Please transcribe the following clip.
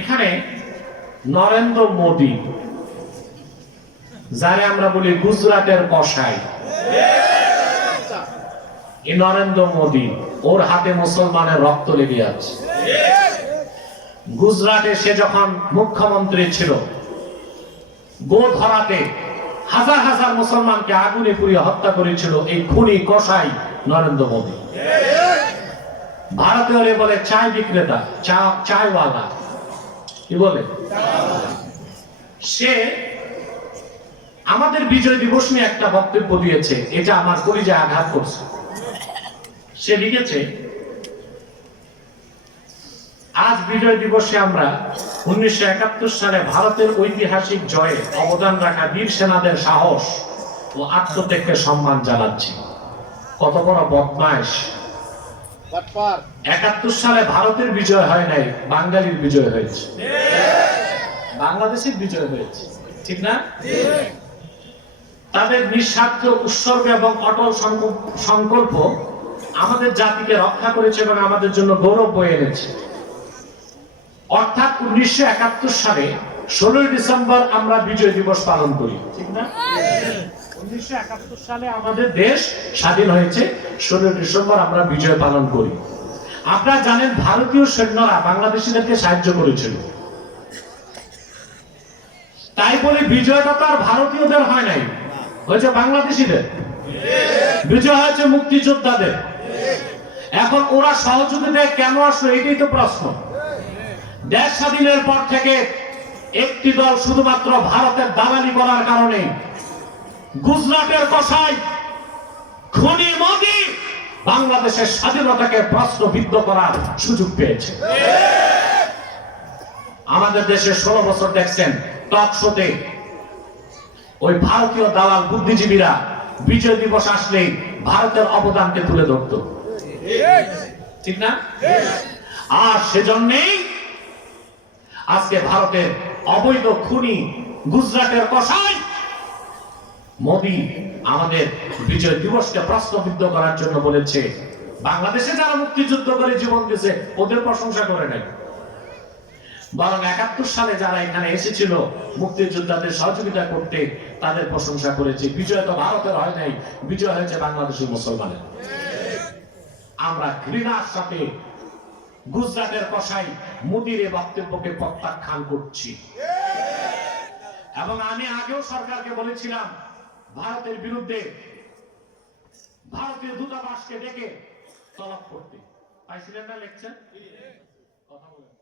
এখানে নরেন্দ্র মোদী, যারে আমরা বলি গুজরাটের কসাই, এই নরেন্দ্র মোদী, ওর হাতে মুসলমানের রক্ত লেগে আছে। গুজরাটে সে যখন মুখ্যমন্ত্রী ছিল, গোধরাতে হাজার হাজার মুসলমানকে আগুনে পুড়িয়ে হত্যা করেছিল এই খুনি কসাই নরেন্দ্র মোদী। ভারতীয়রে বলে চায় বিক্রেতা, চায়ওয়ালা, কি বলে? সে আমাদের বিজয় দিবস নিয়ে একটা বক্তব্য দিয়েছে, এটা আমার কলিজায় আঘাত করছে। সে লিখেছে, আজ বিজয় দিবসে আমরা 1971 সালে ভারতের ঐতিহাসিক জয়ে অবদান রাখা বীর সেনাদের সাহস ও আত্মত্যাগকে সম্মান জানাচ্ছি। কত বড় বদমাইশ! 71 সালে ভারতের বিজয় হয় নাই, বাঙালির বিজয় হয়েছে, বাংলাদেশের বিজয় হয়েছে, ঠিক না? তাদের নিঃস্বার্থ উৎসর্গ এবং অটল সংকল্প আমাদের জাতিকে রক্ষা করেছে এবং আমাদের জন্য গৌরব বয়ে এনেছে। অর্থাৎ 1971 সালে 16 ডিসেম্বর আমরা বিজয় দিবস পালন করি, ঠিক না? 1971 সালে আমাদের দেশ স্বাধীন হয়েছে, 16 ডিসেম্বর আমরা বিজয় পালন করি। আপনারা জানেন ভারতীয় সৈন্যরা বাংলাদেশিদেরকে সাহায্য করেছিল, তাই বলে বিজয়টা তো আর ভারতীয়দের হয় নাই, হয়েছে বাংলাদেশিদের। বিজয় হয়েছে মুক্তিযোদ্ধাদের। এখন ওরা সহযোগিতায় কেন আসলো, এটাই তো প্রশ্ন। দেশ স্বাধীনের পর থেকে একটি দল শুধুমাত্র ভারতের দালালি করার কারণে গুজরাটের কসাই খুনি মোদী বাংলাদেশের স্বাধীনতাকে প্রশ্নবিদ্ধ করার সুযোগ পেয়েছে। আমাদের দেশে 16 বছর দেখছেন টক শোতে ওই ভারতীয় দালাল বুদ্ধিজীবীরা বিজয় দিবস আসলে ভারতের অবদানকে তুলে ধরত, ঠিক না? আর সেজন্যই আজকে ভারতের অবৈধ খুনি গুজরাটের কসাই মোদী আমাদের বিজয় দিবসকে প্রশ্নবিদ্ধ করার জন্য বলেছে বাংলাদেশে যারা মুক্তিযুদ্ধ করে জীবন দিয়েছে ওদের প্রশংসা করে নাই, বরং 71 সালে যারা এখানে এসেছিল মুক্তিযোদ্ধাদের সহযোগিতা করতে তাদের প্রশংসা করেছে। বিজয় তো ভারতের হয় নাই, বিজয় হয়েছে বাংলাদেশের মুসলমানের। আমরা ঘৃণার সাথে গুজরাটের কসাই মোদীর এই বক্তব্যকে প্রত্যাখ্যান করছি। এবং আমি আগেও সরকারকে বলেছিলাম ভারতের বিরুদ্ধে ভারতীয় দূতাবাসকে ডেকে তলব করতে। পাইছিলেন না লেকচার? কথা বলেন।